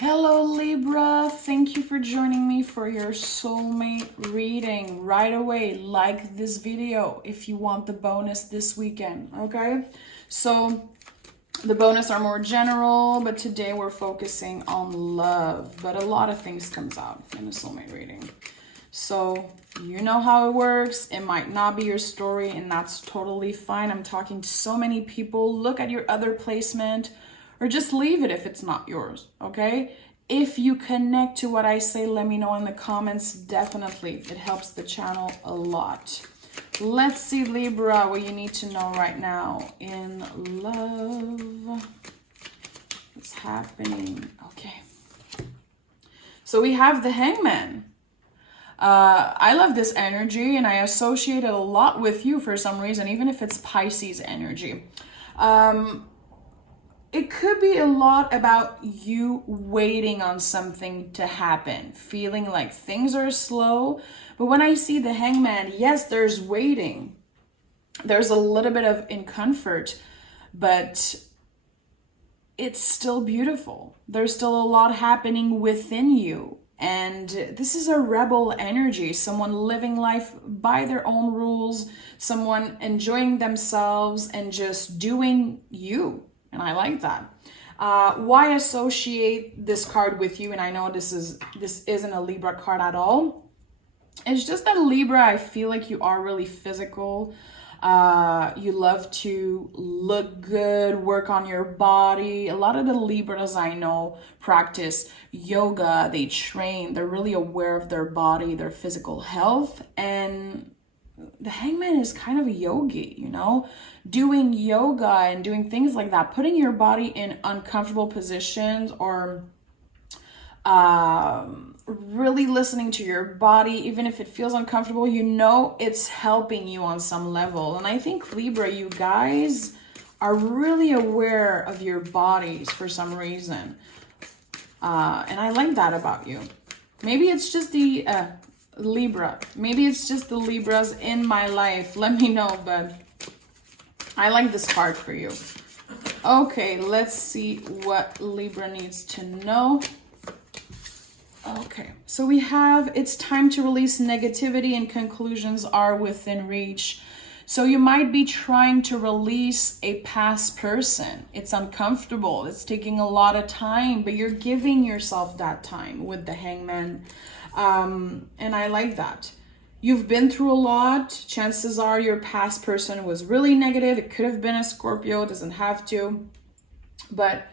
Hello Libra, thank you for joining me for your soulmate reading. Right away, like this video if you want the bonus this weekend, okay? So the bonus are more general, but today we're focusing on love, but a lot of things comes out in a soulmate reading. So you know how it works. It might not be your story, and that's totally fine. I'm talking to so many people. Look at your other placement, or just leave it if it's not yours, okay? If you connect to what I say, let me know in the comments. Definitely, it helps the channel a lot. Let's see, Libra, what you need to know right now in love. What's happening? Okay. So we have the Hangman. I love this energy, and I associate it a lot with you for some reason, even if it's Pisces energy. It could be a lot about you waiting on something to happen, feeling like things are slow. But when I see the Hangman, yes, there's waiting. There's a little bit of discomfort, but it's still beautiful. There's still a lot happening within you. And this is a rebel energy, someone living life by their own rules, someone enjoying themselves and just doing you. And I like that. Why associate this card with you? And I know this isn't a Libra card at all. It's just that Libra, I feel like you are really physical. You love to look good, work on your body. A lot of the Libras I know practice yoga, they train, they're really aware of their body, their physical health. And the Hangman is kind of a yogi, you know, doing yoga and doing things like that, putting your body in uncomfortable positions, or really listening to your body, even if it feels uncomfortable, you know, it's helping you on some level. And I think Libra, you guys are really aware of your bodies for some reason. And I like that about you. Maybe it's just the Libra. Maybe it's just the Libras in my life. Let me know, but I like this card for you. Okay, let's see what Libra needs to know. Okay, so we have, it's time to release negativity and conclusions are within reach. So you might be trying to release a past person. It's uncomfortable. It's taking a lot of time, but you're giving yourself that time with the Hangman. And I like that. You've been through a lot. Chances are your past person was really negative. It could have been a Scorpio, it doesn't have to. But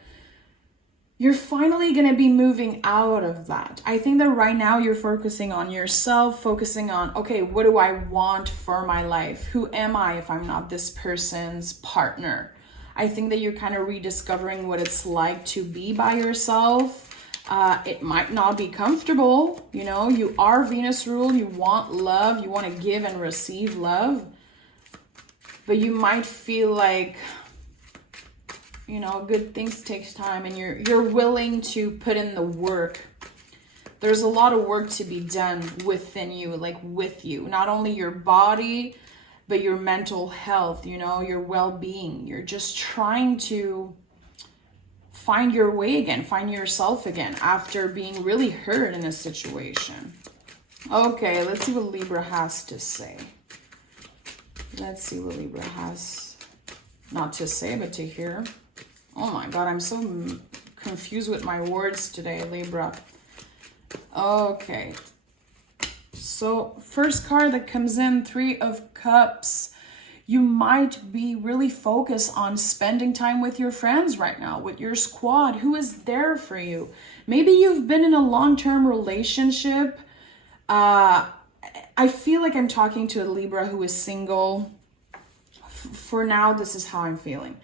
you're finally going to be moving out of that. I think that right now you're focusing on yourself, focusing on, okay, what do I want for my life? Who am I if I'm not this person's partner? I think that you're kind of rediscovering what it's like to be by yourself. It might not be comfortable, you know, you are Venus ruled, you want love, you want to give and receive love, but you might feel like, you know, good things takes time, and you're willing to put in the work. There's a lot of work to be done within you, like with you, not only your body, but your mental health, you know, your well-being. You're just trying to find your way again, find yourself again after being really hurt in a situation. Okay, let's see what Libra has to say. Let's see what Libra has not to say, but to hear. Oh my God, I'm so confused with my words today, Libra. Okay. So first card that comes in, Three of Cups. You might be really focused on spending time with your friends right now, with your squad, who is there for you. Maybe you've been in a long-term relationship. I feel like I'm talking to a Libra who is single. For now, this is how I'm feeling.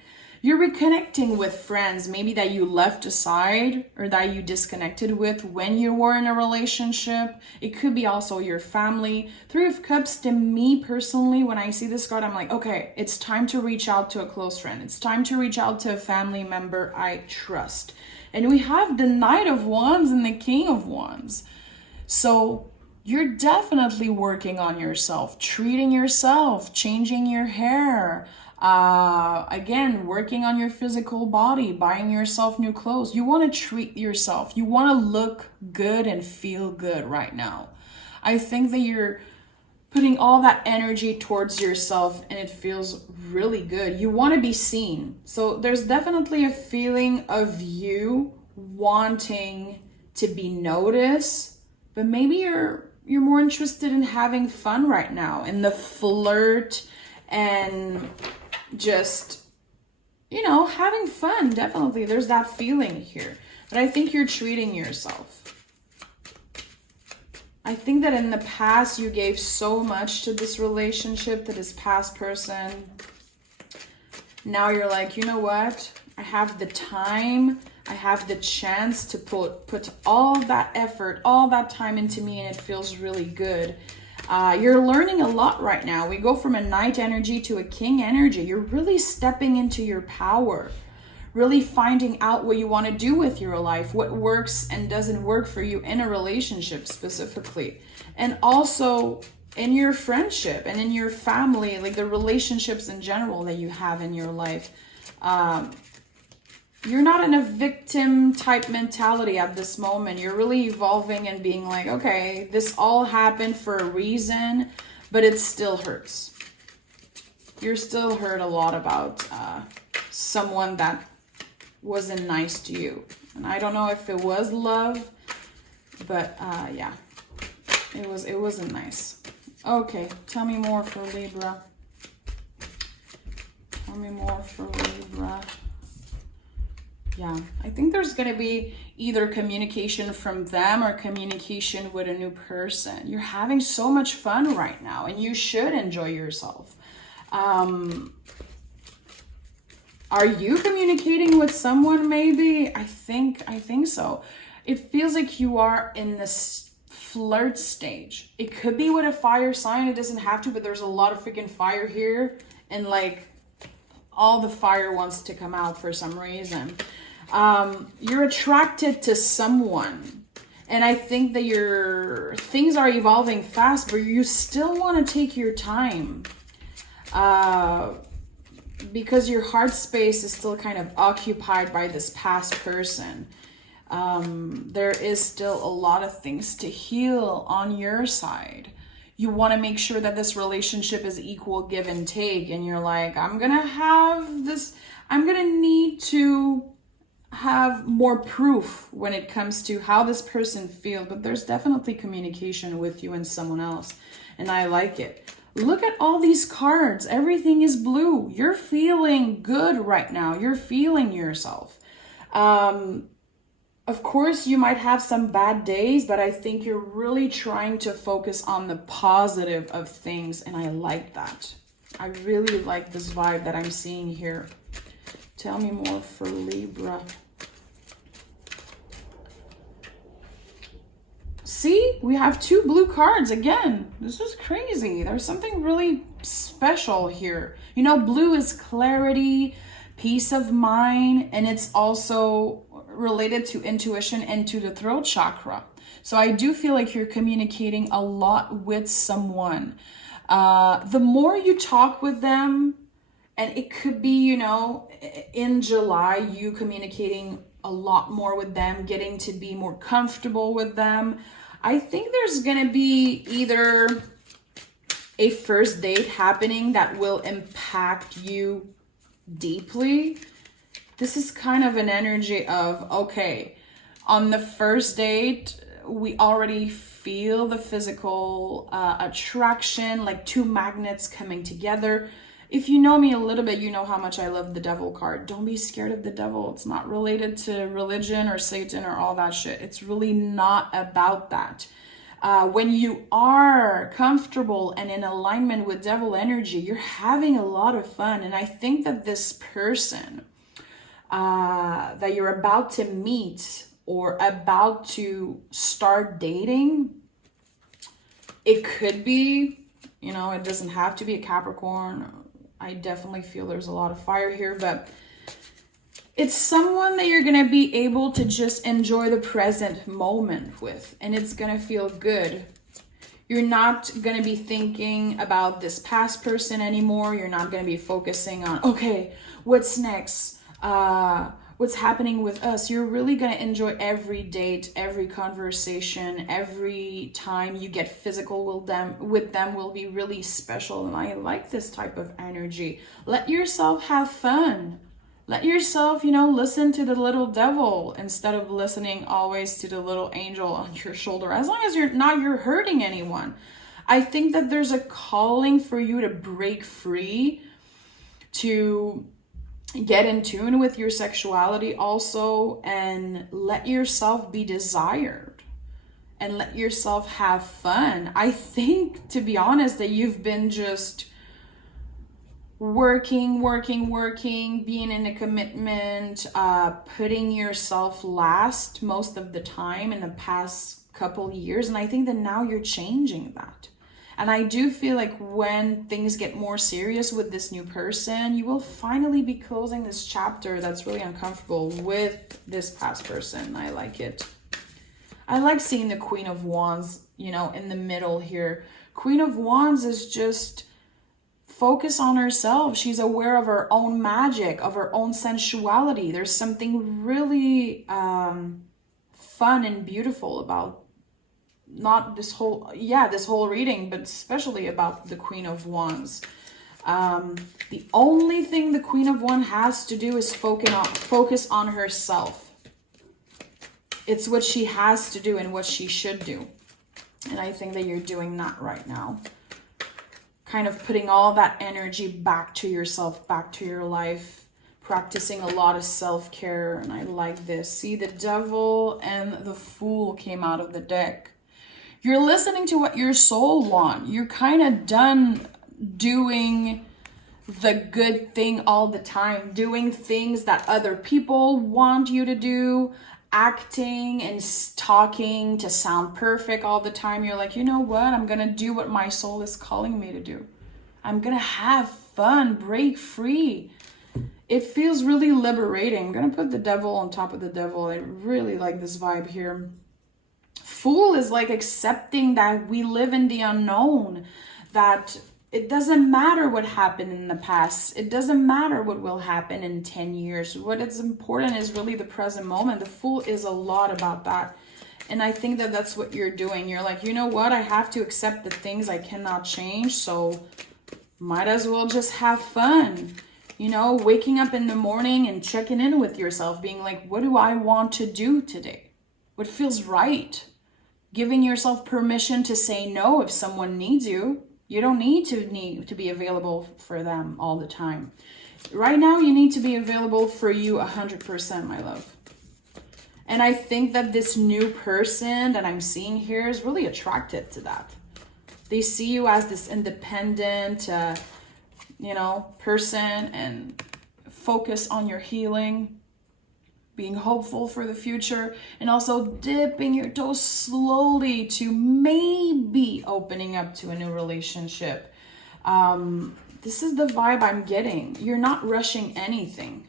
You're reconnecting with friends, maybe that you left aside or that you disconnected with when you were in a relationship. It could be also your family. Three of Cups, to me personally, when I see this card, I'm like, okay, it's time to reach out to a close friend. It's time to reach out to a family member I trust. And we have the Knight of Wands and the King of Wands. So you're definitely working on yourself, treating yourself, changing your hair, Again, working on your physical body, buying yourself new clothes. You want to treat yourself. You want to look good and feel good right now. I think that you're putting all that energy towards yourself and it feels really good. You want to be seen. So there's definitely a feeling of you wanting to be noticed, but maybe you're more interested in having fun right now, in the flirt and just, you know, having fun. Definitely there's that feeling here, but I think you're treating yourself. I think that in the past you gave so much to this relationship, to this past person. Now you're like, you know what? I have the time, I have the chance to put all that effort, all that time into me, and it feels really good. You're learning a lot right now. We go from a knight energy to a king energy. You're really stepping into your power, really finding out what you want to do with your life, what works and doesn't work for you in a relationship specifically. And also in your friendship and in your family, like the relationships in general that you have in your life. You're not in a victim type mentality at this moment. You're really evolving and being like, okay, this all happened for a reason, but it still hurts. You're still hurt a lot about someone that wasn't nice to you. And I don't know if it was love, but yeah, it wasn't nice. Okay, tell me more for Libra. Tell me more for Libra. Yeah, I think there's going to be either communication from them or communication with a new person. You're having so much fun right now, and you should enjoy yourself. Are you communicating with someone maybe? I think so. It feels like you are in this flirt stage. It could be with a fire sign. It doesn't have to, but there's a lot of freaking fire here. And like all the fire wants to come out for some reason. You're attracted to someone. And I think that your things are evolving fast, but you still want to take your time. Because your heart space is still kind of occupied by this past person. There is still a lot of things to heal on your side. You want to make sure that this relationship is equal give and take. And you're like, I'm going to need to have more proof when it comes to how this person feels. But there's definitely communication with you and someone else. And I like it. Look at all these cards. Everything is blue. You're feeling good right now. You're feeling yourself. Of course, you might have some bad days, but I think you're really trying to focus on the positive of things, and I like that. I really like this vibe that I'm seeing here. Tell me more for Libra. See, we have 2 blue cards again. This is crazy. There's something really special here. You know, blue is clarity, peace of mind, and it's also related to intuition and to the throat chakra. So I do feel like you're communicating a lot with someone. The more you talk with them, and it could be, you know, in July, you communicating a lot more with them, getting to be more comfortable with them. I think there's going to be either a first date happening that will impact you deeply. This is kind of an energy of, okay, on the first date, we already feel the physical attraction, like 2 magnets coming together. If you know me a little bit, you know how much I love the devil card. Don't be scared of the devil. It's not related to religion or Satan or all that shit. It's really not about that. When you are comfortable and in alignment with devil energy, you're having a lot of fun. And I think that this person that you're about to meet or about to start dating, it could be, you know, it doesn't have to be a Capricorn. I definitely feel there's a lot of fire here, but it's someone that you're going to be able to just enjoy the present moment with, and it's going to feel good. You're not going to be thinking about this past person anymore. You're not going to be focusing on, okay, what's next? What's happening with us? You're really going to enjoy every date, every conversation, every time you get physical with them will be really special. And I like this type of energy. Let yourself have fun. Let yourself, listen to the little devil instead of listening always to the little angel on your shoulder. As long as you're hurting anyone. I think that there's a calling for you to break free, to get in tune with your sexuality also, and let yourself be desired and let yourself have fun. I think, to be honest, that you've been just working, being in a commitment, putting yourself last most of the time in the past couple years. And I think that now you're changing that. And I do feel like when things get more serious with this new person, you will finally be closing this chapter that's really uncomfortable with this past person. I like it. I like seeing the Queen of Wands, in the middle here. Queen of Wands is just focus on herself. She's aware of her own magic, of her own sensuality. There's something really fun and beautiful about not this whole reading, but especially about the Queen of Wands. The only thing the Queen of Wands has to do is focus on herself. It's what she has to do and what she should do. And I think that you're doing that right now. Kind of putting all that energy back to yourself, back to your life, practicing a lot of self-care. And I like this. See, the Devil and the Fool came out of the deck. You're listening to what your soul wants. You're kind of done doing the good thing all the time, doing things that other people want you to do, acting and talking to sound perfect all the time. You're like, you know what? I'm going to do what my soul is calling me to do. I'm going to have fun, break free. It feels really liberating. I'm going to put the Devil on top of the Devil. I really like this vibe here. Fool is like accepting that we live in the unknown, that it doesn't matter what happened in the past. It doesn't matter what will happen in 10 years. What is important is really the present moment. The Fool is a lot about that. And I think that that's what you're doing. You're like, you know what? I have to accept the things I cannot change. So might as well just have fun. Waking up in the morning and checking in with yourself, being like, what do I want to do today? What feels right? Giving yourself permission to say no if someone needs you. You don't need to be available for them all the time. Right now, you need to be available for you 100%, my love. And I think that this new person that I'm seeing here is really attracted to that. They see you as this independent, person, and focus on your healing, being hopeful for the future, and also dipping your toes slowly to maybe opening up to a new relationship. This is the vibe I'm getting. You're not rushing anything.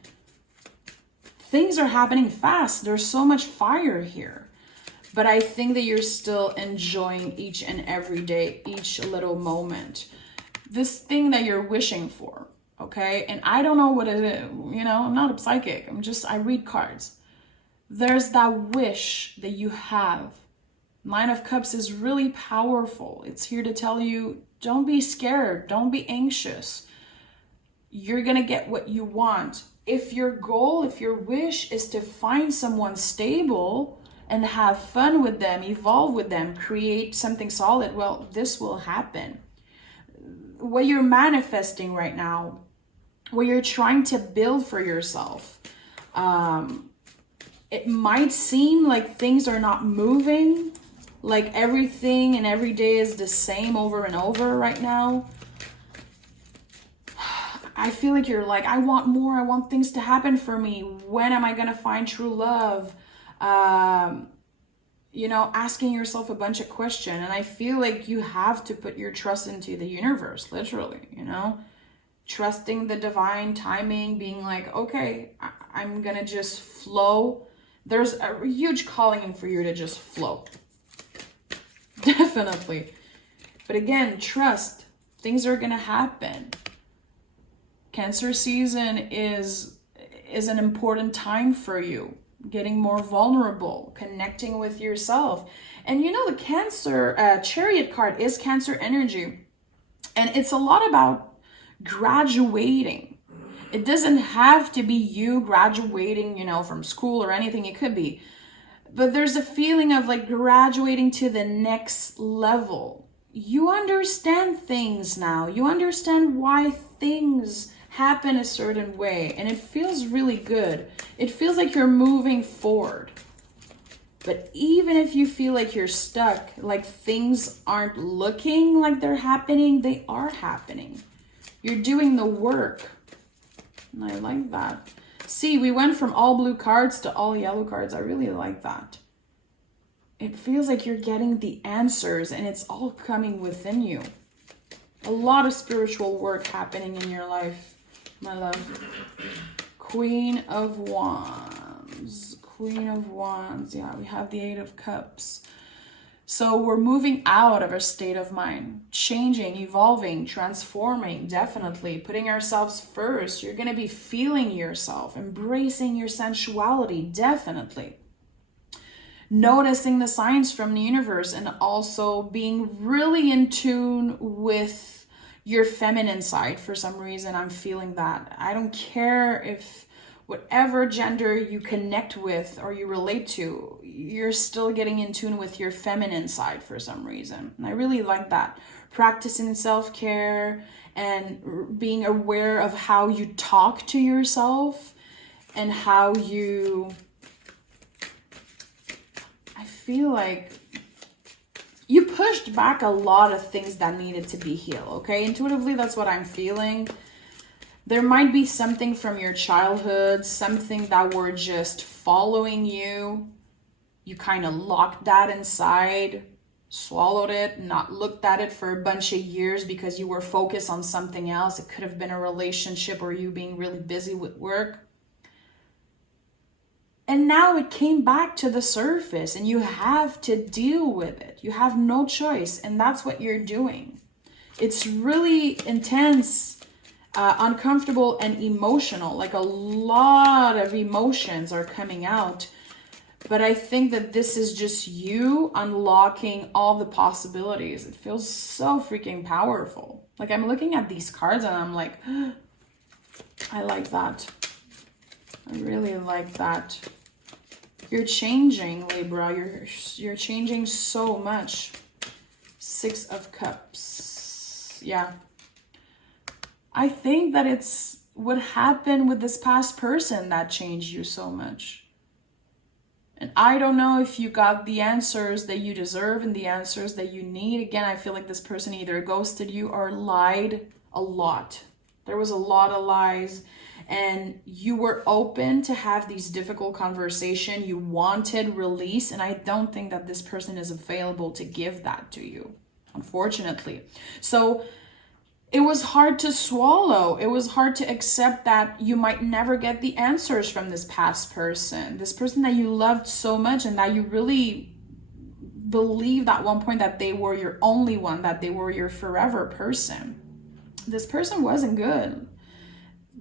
Things are happening fast. There's so much fire here. But I think that you're still enjoying each and every day, each little moment. This thing that you're wishing for. Okay, and I don't know what it is, I'm not a psychic. I read cards. There's that wish that you have. Nine of Cups is really powerful. It's here to tell you, don't be scared. Don't be anxious. You're going to get what you want. If your goal, if your wish is to find someone stable and have fun with them, evolve with them, create something solid, well, this will happen. What you're manifesting right now, what you're trying to build for yourself, it might seem like things are not moving, like everything and every day is the same over and over right now. I feel like you're like, I want more. I want things to happen for me. When am I going to find true love? Asking yourself a bunch of questions. And I feel like you have to put your trust into the universe, literally, trusting the divine timing, being like, okay, I'm going to just flow. There's a huge calling for you to just flow. Definitely. But again, trust. Things are going to happen. Cancer season is an important time for you. Getting more vulnerable, connecting with yourself. And you know, the Cancer Chariot card is Cancer energy. And it's a lot about graduating. It doesn't have to be you graduating, you know, from school or anything. It could be. But there's a feeling of like graduating to the next level. You understand things now. You understand why things happen a certain way. And it feels really good. It feels like you're moving forward. But even if you feel like you're stuck, like things aren't looking like they're happening, they are happening. You're doing the work. And I like that. See, we went from all blue cards to all yellow cards. I really like that. It feels like you're getting the answers and it's all coming within you. A lot of spiritual work happening in your life, my love. Queen of Wands. Queen of Wands. Yeah, we have the Eight of Cups. So we're moving out of our state of mind, changing, evolving, transforming, definitely putting ourselves first. You're going to be feeling yourself, embracing your sensuality, definitely. Noticing the signs from the universe and also being really in tune with your feminine side. For some reason, I'm feeling that. I don't care if whatever gender you connect with or you relate to, you're still getting in tune with your feminine side for some reason. And I really like that. Practicing self-care and being aware of how you talk to yourself and how you... I feel like you pushed back a lot of things that needed to be healed, okay? Intuitively, that's what I'm feeling. There might be something from your childhood, something that were just following you. You kind of locked that inside, swallowed it, not looked at it for a bunch of years because you were focused on something else. It could have been a relationship or you being really busy with work. And now it came back to the surface and you have to deal with it. You have no choice. And that's what you're doing. It's really intense. Uncomfortable and emotional, like a lot of emotions are coming out. But I think that this is just you unlocking all the possibilities. It feels so freaking powerful. Like I'm looking at these cards and I'm like, I like that. I really like that. You're changing, Libra. You're changing so much. Six of Cups. Yeah. I think that it's what happened with this past person that changed you so much. And I don't know if you got the answers that you deserve and the answers that you need. Again, I feel like this person either ghosted you or lied a lot. There was a lot of lies and you were open to have these difficult conversations. You wanted release, and I don't think that this person is available to give that to you, unfortunately. So it was hard to swallow. It was hard to accept that you might never get the answers from this past person. This person that you loved so much and that you really believed at one point that they were your only one, that they were your forever person. This person wasn't good.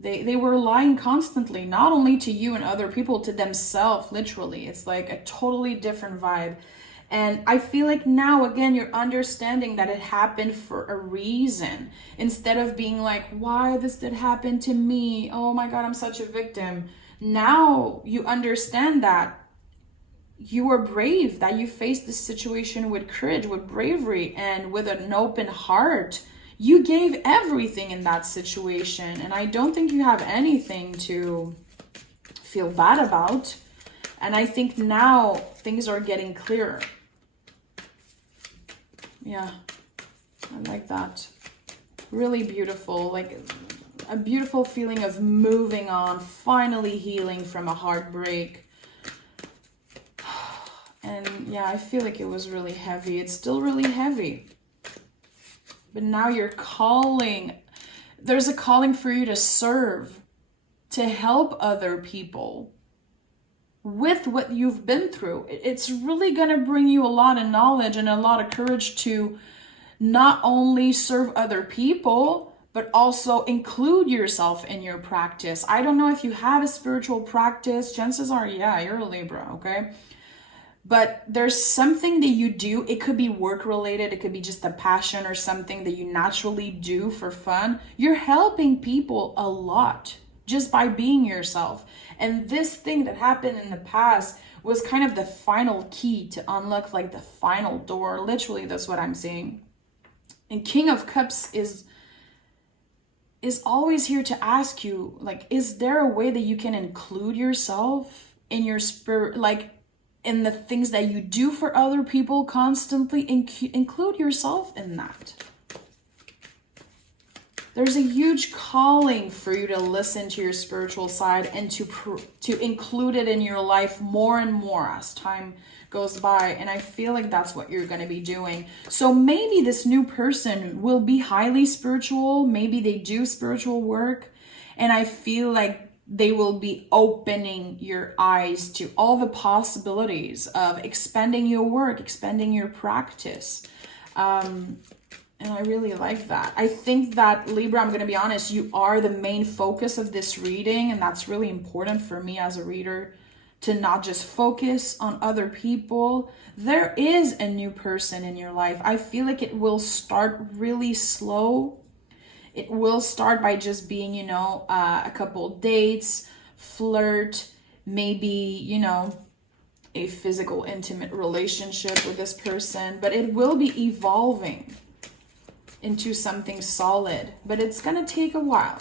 They were lying constantly, not only to you and other people, to themselves, literally. It's like a totally different vibe. And I feel like now, again, you're understanding that it happened for a reason. Instead of being like, why this did happen to me? Oh my God, I'm such a victim. Now you understand that you were brave, that you faced this situation with courage, with bravery, and with an open heart. You gave everything in that situation. And I don't think you have anything to feel bad about. And I think now things are getting clearer. Yeah, I like that. Really beautiful, like a beautiful feeling of moving on, finally healing from a heartbreak. And yeah, I feel like it was really heavy. It's still really heavy. But now you're calling. There's a calling for you to serve, to help other people with what you've been through. It's really going to bring you a lot of knowledge and a lot of courage to not only serve other people, but also include yourself in your practice. I don't know if you have a spiritual practice. Chances are, yeah, you're a Libra, okay? But there's something that you do. It could be work related. It could be just a passion or something that you naturally do for fun. You're helping people a lot just by being yourself. And this thing that happened in the past was kind of the final key to unlock like the final door. Literally, that's what I'm saying. And King of Cups is always here to ask you, like, is there a way that you can include yourself in your spirit, like in the things that you do for other people constantly? Include yourself in that. There's a huge calling for you to listen to your spiritual side and to include it in your life more and more as time goes by. And I feel like that's what you're going to be doing. So maybe this new person will be highly spiritual. Maybe they do spiritual work. And I feel like they will be opening your eyes to all the possibilities of expanding your work, expanding your practice. And I really like that. I think that, Libra, I'm going to be honest, you are the main focus of this reading. And that's really important for me as a reader, to not just focus on other people. There is a new person in your life. I feel like it will start really slow. It will start by just being, a couple dates, flirt, maybe, a physical, intimate relationship with this person. But it will be evolving into something solid. But it's going to take a while.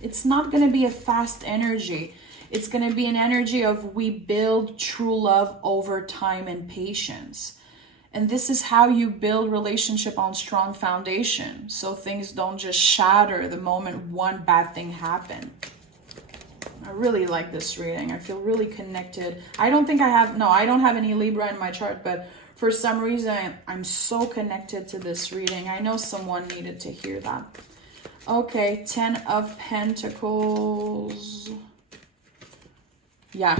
It's not going to be a fast energy. It's going to be an energy of we build true love over time and patience. And this is how you build relationship on strong foundation. So things don't just shatter the moment one bad thing happened. I really like this reading. I feel really connected. I don't have any Libra in my chart, but for some reason, I'm so connected to this reading. I know someone needed to hear that. Okay, 10 of Pentacles. Yeah,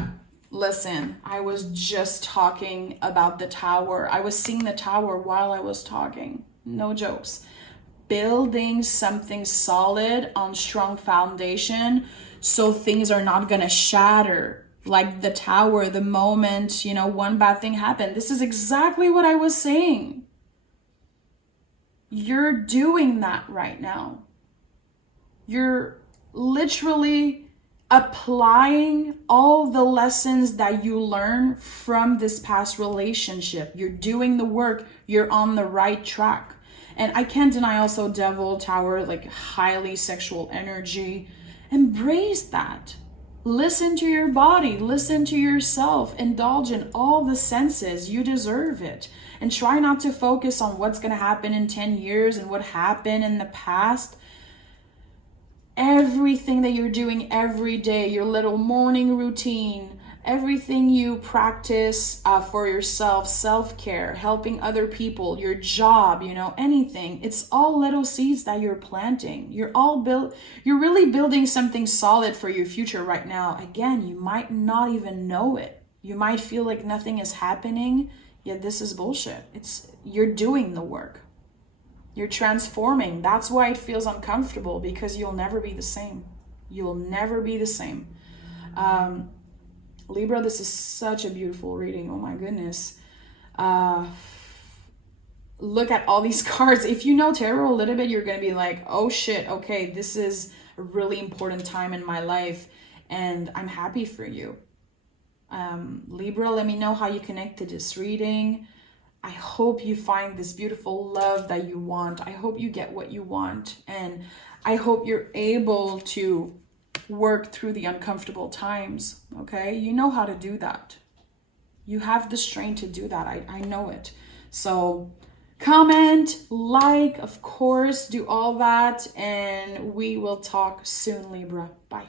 listen, I was just talking about the Tower. I was seeing the Tower while I was talking. No jokes. Building something solid on strong foundation so things are not going to shatter. Like the Tower, the moment, one bad thing happened. This is exactly what I was saying. You're doing that right now. You're literally applying all the lessons that you learn from this past relationship. You're doing the work. You're on the right track. And I can't deny also Devil, Tower, like highly sexual energy. Embrace that. Listen to your body. Listen to yourself. Indulge in all the senses. You deserve it. And try not to focus on what's going to happen in 10 years and what happened in the past. Everything that you're doing every day, your little morning routine, everything you practice for yourself, self-care, helping other people, your job, anything. It's all little seeds that you're planting. You're really building something solid for your future right now. Again, you might not even know it. You might feel like nothing is happening, yet this is bullshit. You're doing the work. You're transforming. That's why it feels uncomfortable, because you'll never be the same. You'll never be the same. Libra, this is such a beautiful reading. Oh my goodness. Look at all these cards. If you know tarot a little bit, you're going to be like, oh shit, okay, this is a really important time in my life, and I'm happy for you. Libra, let me know how you connect to this reading. I hope you find this beautiful love that you want. I hope you get what you want. And I hope you're able to work through the uncomfortable times, okay? You know how to do that. You have the strength to do that. I know it. So comment, like, of course, do all that. And we will talk soon, Libra. Bye.